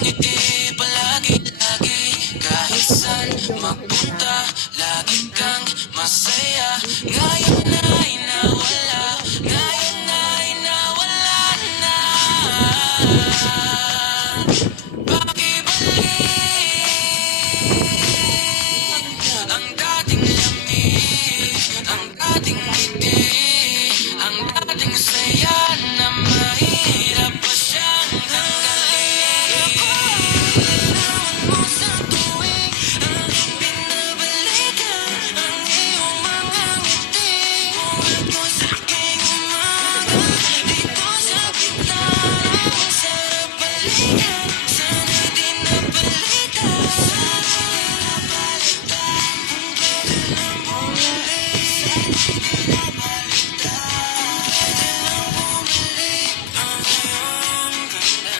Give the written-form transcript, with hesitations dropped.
ngiti palagi-lagi. Kahit saan magpunta, lagi kang masaya. Ngayon ay nawala, ngayon ay nawala na. Pakibalik ang dating lamig, ang dating ngiti, ang dating saya na mahirap pa siyang tanggalin. Naman mo sa tuwing aking binabalikan ang iyong mga ngiti. Buhat ko sa aking umaga, dito sa bintana, ang sarap balikan.